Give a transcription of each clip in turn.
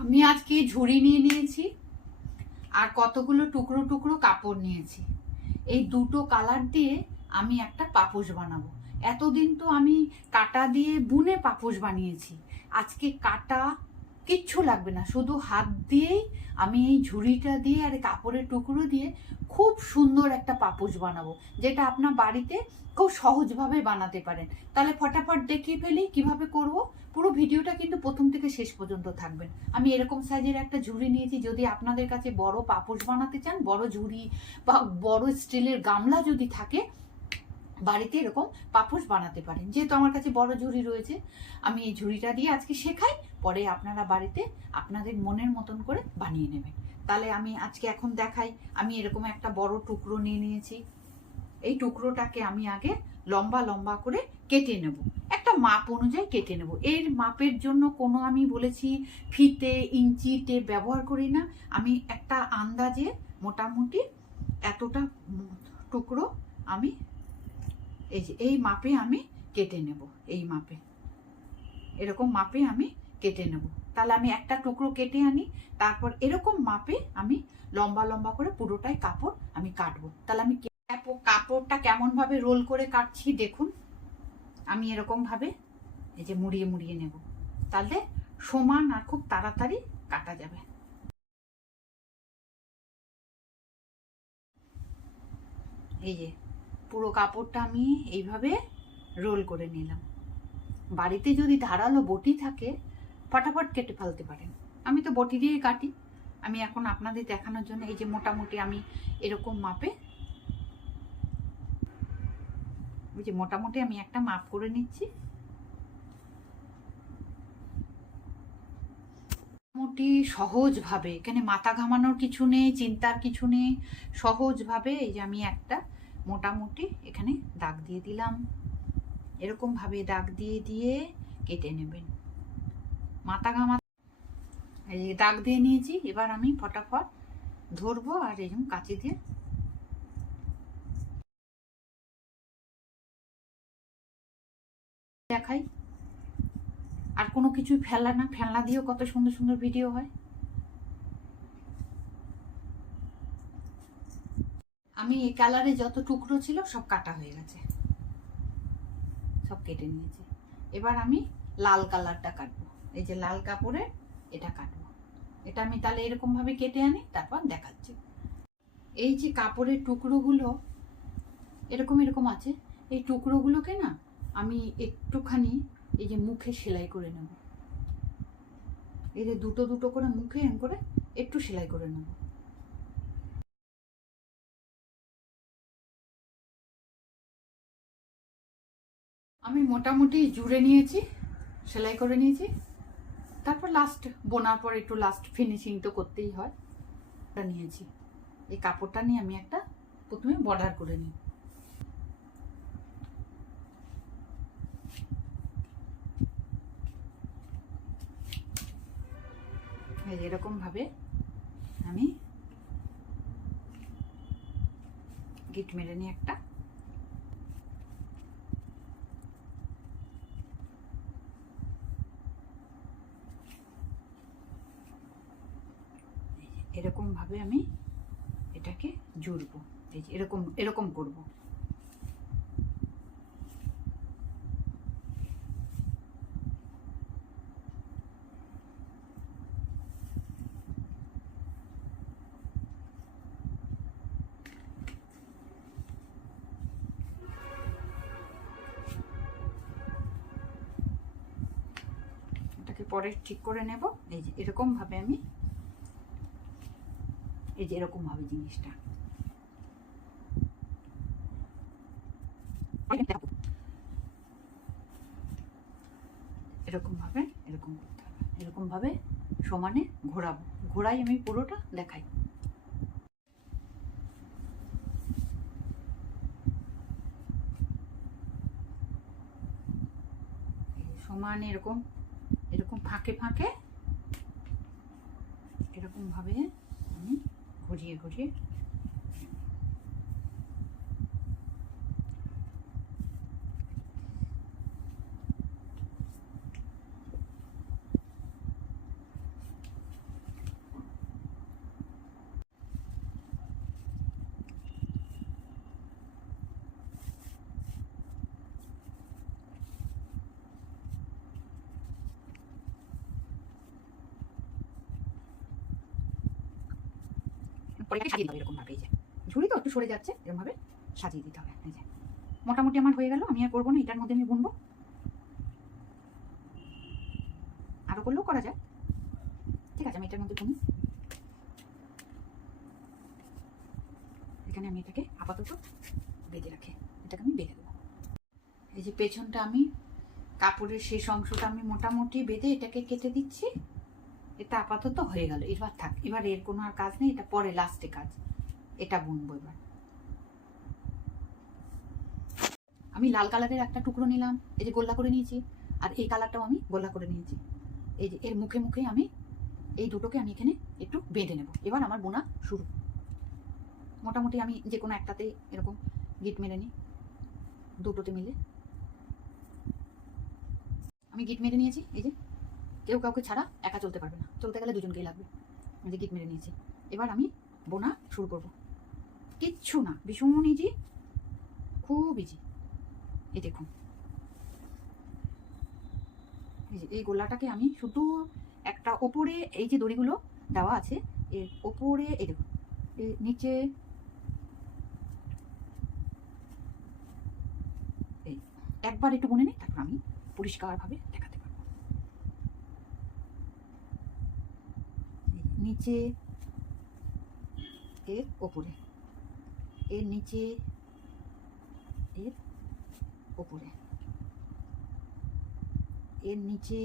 আমি আজকে ঝুড়ি নিয়ে নিয়েছি আর কতগুলো টুকরো টুকরো কাপড় নিয়েছি। এই দুটো কালার দিয়ে আমি একটা পাপোশ বানাবো। এতদিন তো আমি কাটা দিয়ে বুনে পাপোশ বানিয়েছি। আজকে কাটা কিচ্ছু লাগবে না। শুধু হাত দিয়েই আমি এই ঝুড়িটা দিয়ে আর কাপড়ের টুকরো দিয়ে খুব সুন্দর একটা পাপোশ বানাবো, যেটা আপনার বাড়িতে খুব সহজভাবে বানাতে পারেন। তাহলে ফটাফট দেখিয়ে ফেলি কীভাবে করব। পুরো ভিডিওটা কিন্তু প্রথম থেকে শেষ পর্যন্ত থাকবেন। আমি এরকম সাইজের একটা ঝুড়ি নিয়েছি, যদি আপনাদের কাছে বড় পাপোশ বানাতে চান, বড় ঝুড়ি বা বড় স্টিলের গামলা যদি থাকে বাড়িতে এরকম পাপোশ বানাতে পারেন। যেহেতু আমার কাছে বড় ঝুড়ি রয়েছে, আমি এই ঝুড়িটা দিয়ে আজকে শেখাই, পরে আপনারা বাড়িতে আপনাদের মনের মতন করে বানিয়ে নেবেন। তাহলে আমি আজকে এখন দেখাই, আমি এরকম একটা বড় টুকরো নিয়ে নিয়েছি। এই টুকরোটাকে আমি আগে লম্বা লম্বা করে কেটে নেব। একটা মাপ অনুযায়ী কেটে নেব। এর মাপের জন্য কোনো আমি বলেছি ফিতে, ইঞ্চি ব্যবহার করি না। আমি একটা আন্দাজে মোটামুটি এতটা টুকরো আমি এই যে, এই মাপে আমি কেটে নেব, এই মাপে। এরকম মাপে আমি কেটে নেব। তাহলে আমি একটা টুকরো কেটে আনি, তারপর এরকম মাপে আমি লম্বা লম্বা করে পুরোটাই কাপড় আমি কাটবো। তাহলে আমি কাপড়টা কেমন ভাবে রোল করে কাটছি দেখুন। আমি এরকম ভাবে এই যে মুড়িয়ে মুড়িয়ে নেব। তাহলে সমান আর খুব তাড়াতাড়ি কাটা যাবে। এই যে পুরো কাপড়টা আমি এইভাবে রোল করে নিলাম। বাড়িতে যদি ধারালো বটি থাকে, ফটাফট কেটে ফেলতে পারেন। আমি তো বটি দিয়েই কাটি। আমি এখন আপনাদের দেখানোর জন্য এই যে মোটামুটি আমি এরকম মাপে ওই যে মোটামুটি আমি একটা মাপ করে নিচ্ছি। মোটামুটি সহজভাবে, এখানে মাথা ঘামানোর কিছু নেই, চিন্তার কিছু নেই, সহজভাবে এই যে আমি একটা মোটামুটি এখানে দাগ দিয়ে দিলাম। এরকম ভাবে দাগ দিয়ে দিয়ে কেটে নেবেন। মাথা ঘামা এই দাগ দিয়ে নিয়েছি, এবার আমি ফটাফট ধরবো আর এরকম কাঁচি দিয়ে দেখাই। আর কোনো কিছু ফেলা না ফেলনা দিয়েও কত সুন্দর সুন্দর ভিডিও হয়। আমি এই কালারে যত টুকরো ছিল সব কাটা হয়ে গেছে। সব কেটে নিয়েছি। এবার আমি লাল কালারটা কাটবো। এই যে লাল কাপড়ে এটা কাটবো। এটা আমি তাহলে এরকম ভাবে কেটে আনি, তারপর দেখাচ্ছি। এই যে কাপড়ের টুকরোগুলো, এরকম এরকম আছে। এই টুকরোগুলোকে না আমি একটুখানি এই যে মুখে সেলাই করে নেব। এই যে দুটো দুটো করে মুখে এম করে একটু সেলাই করে নেব। আমি মোটামুটি জুড়ে নিয়েছি, সেলাই করে নিয়েছি। তারপর লাস্ট বোনার পর একটু লাস্ট ফিনিশিং তো করতেই হয় এটা নিয়েছি। এই কাপড়টা নিয়ে আমি একটা প্রথমে বর্ডার করে নিই। এই যে এরকম ভাবে আমি গিট মেরে নিই একটা এই যে এরকম ভাবে আমি এটাকে জুড়বো। এই যে এরকম এরকম করব। পরে ঠিক করে নেব। এই যে এরকম ভাবে আমি এই যে এরকম ভাবে জিনিসটা। এরকম ভাবে, এরকম করতে হবে। এরকম ভাবে সমানে ঘোরাবো। ঘোরাই আমি পুরোটা দেখাই। সমান এরকম এরকম ফাঁকে ফাঁকে এরকম ভাবে घुरिए घुरिए পরে সাজিয়ে দিতে হবে এরকম ভাবে এই যে। ঝুড়ি তো একটু সরে যাচ্ছে এরকম ভাবে সাজিয়ে দিতে হবে, এই যে। মোটামুটি আমার হয়ে গেল, আমি আর করব না, এটার মধ্যে আমি বুনবো। আরও করলেও করা যায়। ঠিক আছে, আমি এটার মধ্যে বুনি। এখানে আমি এটাকে আপাতত বেঁধে রাখি, এটাকে আমি বেঁধে দেবো। এই যে পেছনটা আমি, কাপড়ের শেষ অংশটা আমি মোটামুটি বেঁধে এটাকে কেটে দিচ্ছি। এটা আপাতত হয়ে গেল। এবার থাক, এবার এর কোনো আর কাজ নেই, এটা পরে লাস্টে কাজ। এটা বুনবো এবার। আমি লাল কালারের একটা টুকরো নিলাম, এই যে গোল্লা করে নিয়েছি, আর এই কালারটাও আমি গোল্লা করে নিয়েছি। এই যে এর মুখে মুখে আমি এই দুটোকে আমি এখানে একটু বেঁধে নেব। এবার আমার বোনা শুরু। মোটামুটি আমি যে কোনো একটাতে এরকম গিট মেরে নিই, দুটোতে মিলে। আমি গিট মেরে নিয়েছি, এই যে। কেউ কাউকে ছাড়া একা চলতে পারবে না। চলতে গেলে দুজনকেই লাগবে। যে গিট মেরে নিয়েছি। এবার আমি বোনা শুরু করব। কিচ্ছু না। ভীষণ ইজি খুব ইজি এই দেখুন। এই যে, এই গোলাটাকে আমি শুধু একটা ওপরে এই যে দড়িগুলো দেওয়া আছে, এর ওপরে এই দেখুন এই নিচে এই, একবার একটু বুনে নিই, তারপর আমি পরিষ্কারভাবে দেখাতে পারব এই নিচে এর ওপরে। এর নিচে এর ওপরে। এর নিচে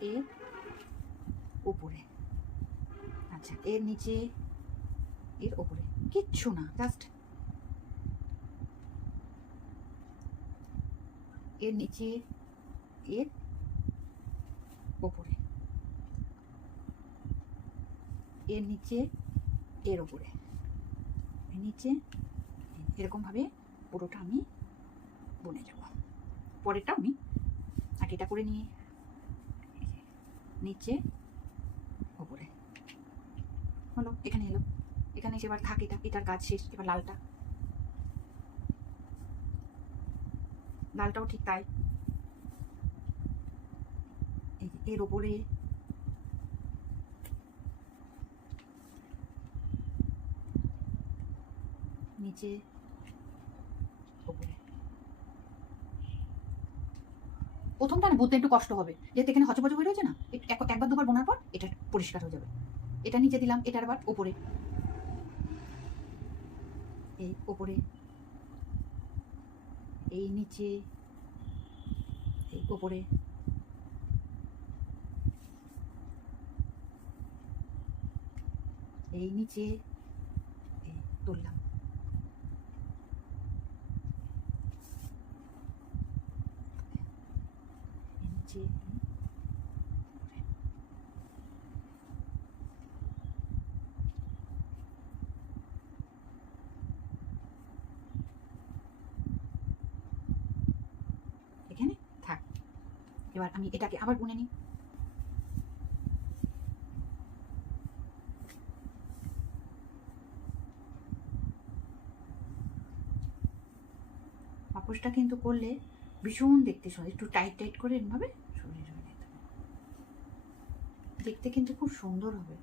এর উপরে আচ্ছা এর নিচে এর ওপরে। কিচ্ছু না জাস্ট এর নিচে এর ওপরে। এর নিচে, এর ওপরে এর নিচে, এরকম ভাবে পুরোটা আমি বনে যাব পরেরটা আমি আগে এটা করে নিয়ে, নিচে ওপরে হলো, এখানে এলো। এখানে এসে এবার থাক, এটা, এটার কাজ শেষ, এবার লালটা। লালটাও ঠিক তাই। এর ওপরে নিচে। প্রথমটা না বুঝতে একটু কষ্ট হবে। যেহেতু এখানে হচপচ হয়ে রয়েছে না এক- এক- একবার দুবার বোনার পর এটা পরিষ্কার হয়ে যাবে। এটা নিচে দিলাম এটার আবার ওপরে এই ওপরে এই নিচে। এই ওপরে এই নিচে। এই তুললাম এই নিচে এই উপরে। এখানে থাক এবার আমি এটাকে আবার বুনে নিই। পাপোশটা কিন্তু করলে ভীষণ দেখতে সুন্দর, একটু টাইট টাইট করে এমভাবে দেখতে কিন্তু খুব সুন্দর হবে।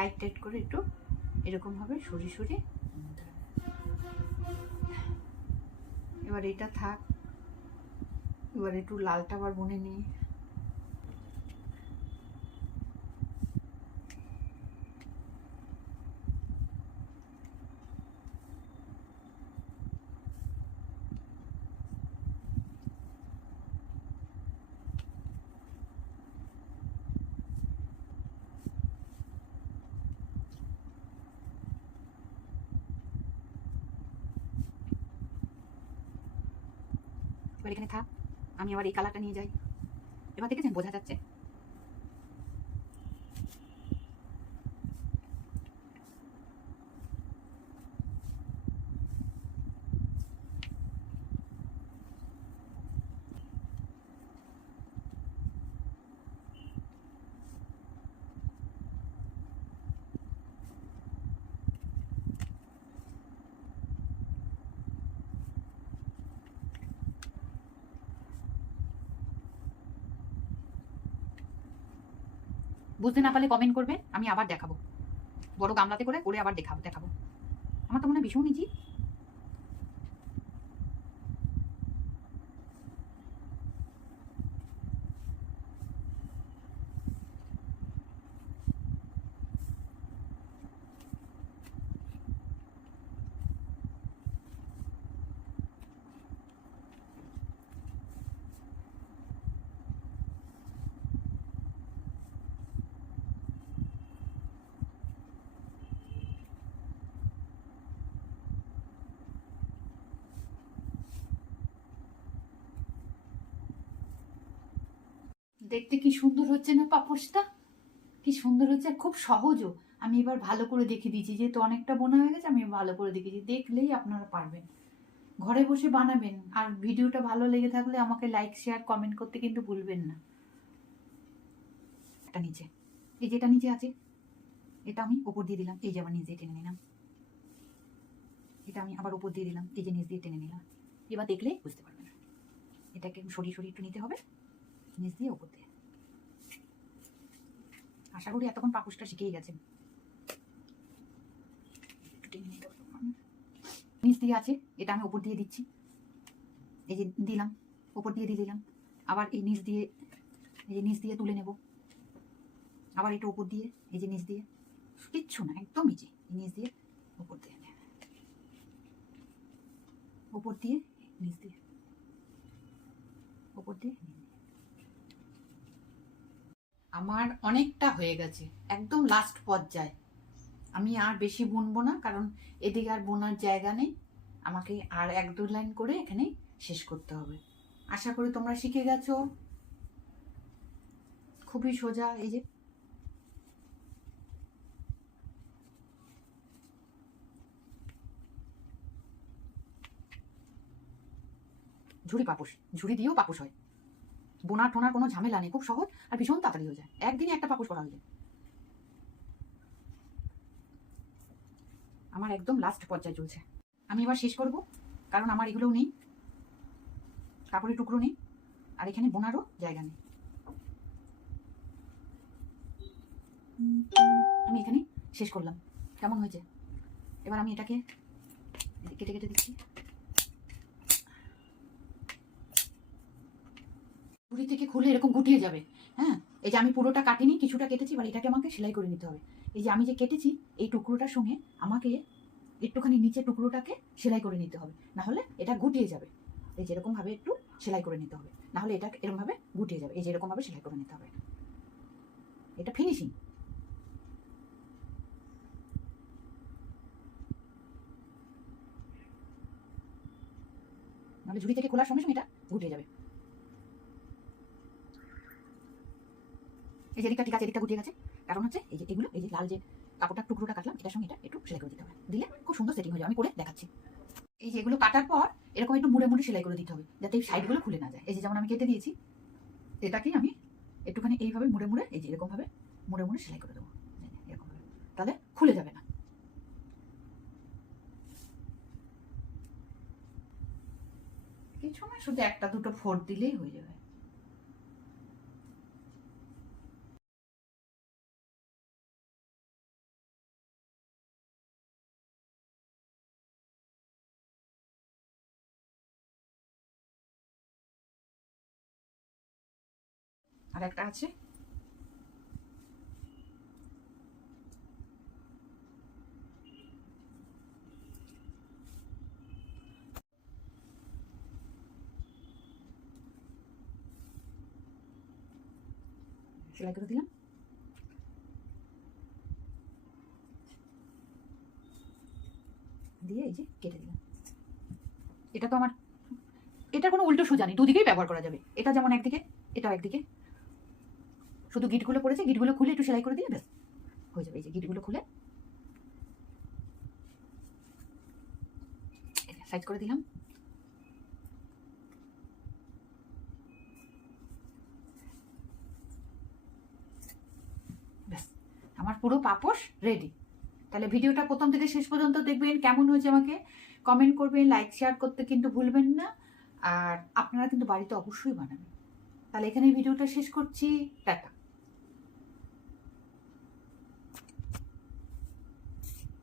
টাইট টাইট করে একটু এরকমভাবে সরি সরি এবার এটা থাক। এবার একটু লালটা আবার বনে নিই। এখানে থাক আমি আবার এই কালারটা নিয়ে যাই। এবার দেখেছেন বোঝা যাচ্ছে। বুঝতে না পারলে কমেন্ট করবে আমি আবার দেখাবো। বড় গামলাতে করে করে আবার দেখাবো দেখাবো। আমার তো মনে হয় ভীষণ ইজি দেখতে কি সুন্দর হচ্ছে না পাপোশটা? কি সুন্দর হচ্ছে খুব সহজও। আমি এবার ভালো করে দেখিয়ে দিয়েছি, যেহেতু অনেকটা বোনা হয়ে গেছে, আমি ভালো করে দেখিয়েছি দেখলেই আপনারা পারবেন। ঘরে বসে বানাবেন। আর ভিডিওটা ভালো লেগে থাকলে আমাকে লাইক শেয়ার কমেন্ট করতে কিন্তু ভুলবেন না। এটা নিচে। এই যেটা নিচে আছে, এটা আমি ওপর দিয়ে দিলাম। এই যে আবার নিচ টেনে নিলাম। এটা আমি আবার ওপর দিয়ে দিলাম। এই যে নিচ দিয়ে টেনে নিলাম। এবার দেখলেই বুঝতে পারবেন। এটাকে সরিয়ে সরিয়ে একটু নিতে হবে। নিচ দিয়ে ওপর দিয়ে। আশা করি এতক্ষণ পাপুসটা শিখেই তখন। নিচ দিয়ে আছে, এটা আমি ওপর দিয়ে দিচ্ছি। এই যে দিলাম ওপর দিয়ে দিয়ে দিলাম। আবার এই নিচ দিয়ে, এই যে নিচ দিয়ে তুলে নেব। আবার এটা ওপর দিয়ে, এই যে নিচ দিয়ে। কিচ্ছু না, একদম ইজি নিচ দিয়ে ওপর দিয়ে। ওপর দিয়ে, নিচ দিয়ে। ওপর দিয়ে। আমার অনেকটা হয়ে গেছে, একদম লাস্ট পর্যায়ে। আমি আর বেশি বুনবো না, কারণ এদিকে আর বোনার জায়গা নেই। আমাকে আর এক দু লাইন করে এখানে শেষ করতে হবে। আশা করি তোমরা শিখে গেছো। খুবই সোজা, এই যে। ঝুড়ি পাপুস ঝুড়ি দিয়েও পাপুস হয়। বোনা টোনার কোনো ঝামেলা নেই, খুব সহজ আর ভীষণ তাড়াতাড়ি হয়ে যায়। একদিনে একটা পাপুস করা হয়ে যায়। আমার একদম লাস্ট পর্যায়ে চলছে। আমি এবার শেষ করব, কারণ আমার এগুলোও নেই, কাপড়ের টুকরো নেই, আর এখানে বোনারও জায়গা নেই। আমি এখানে শেষ করলাম। কেমন হয়েছে? এবার আমি এটাকে কেটে কেটে দিচ্ছি। ঝুড়ি থেকে খুলে এরকম গুটিয়ে যাবে। হ্যাঁ? এই যে আমি পুরোটা কাটিনি, কিছুটা কেটেছি, এবার এটাকে আমাকে সেলাই করে নিতে হবে। এই যে আমি যে কেটেছি, এই টুকরোটার সঙ্গে আমাকে একটুখানি নিচে টুকরোটাকে সেলাই করে নিতে হবে। নাহলে এটা গুটিয়ে যাবে। এই যেরকম ভাবে একটু সেলাই করে নিতে হবে। নাহলে এটা এরকমভাবে গুটিয়ে যাবে। এই যেরকম ভাবে সেলাই করে নিতে হবে। এটা ফিনিশিং নাহলে ঝুড়ি থেকে খোলার সঙ্গে সঙ্গে এটা গুটিয়ে যাবে। এই যে এদিকটা ঠিক আছে, এদিকটা গুটিয়ে গেছে। কারণ হচ্ছে এই যে এগুলো, এই যে লাল যে কাপড়টার টুকরোটা কাটলাম, এটার সঙ্গে এটা একটু সেলাই করে দিতে হবে। দিলে খুব সুন্দর সেটিং হয়ে যাবে। আমি করে দেখাচ্ছি। এই যে এগুলো কাটার পর এরকম একটু মুড়ে মুড়ে সেলাই করে দিতে হবে, যাতে এই সাইডগুলো খুলে না যায়। এই যে যেমন আমি কেটে দিয়েছি, এটাকেই আমি একটুখানি এইভাবে মুড়ে মুড়ে, এই যে এরকমভাবে মুড়ে মুড়ে সেলাই করে দেবো। এই যে এরকম ভাবে তাহলে খুলে যাবে না। কিছু না, শুধু একটা দুটো ফোর দিলেই হয়ে যাবে। আর একটা আছে। সেলাই করে দিলাম। দিয়ে এই যে কেটে দিলাম। এটা তো আমার এটা কোনো উল্টো সোজা নেই, দুদিকেই ব্যবহার করা যাবে। এটা যেমন একদিকে, এটাও একদিকে। শুধু গিটগুলো পড়েছে, গিটগুলো খুলে একটু সেলাই করে দিলে ব্যাস, হয়ে যাবে। এই যে গিটগুলো খুলে সাইজ করে দিলাম। আমার পুরো পাপোশ রেডি তাহলে ভিডিওটা প্রথম থেকে শেষ পর্যন্ত দেখবেন, কেমন হয়েছে আমাকে কমেন্ট করবেন লাইক শেয়ার করতে কিন্তু ভুলবেন না। আর আপনারা কিন্তু বাড়িতে অবশ্যই বানাবেন। তাহলে এখানে ভিডিওটা শেষ করছি, টাটা।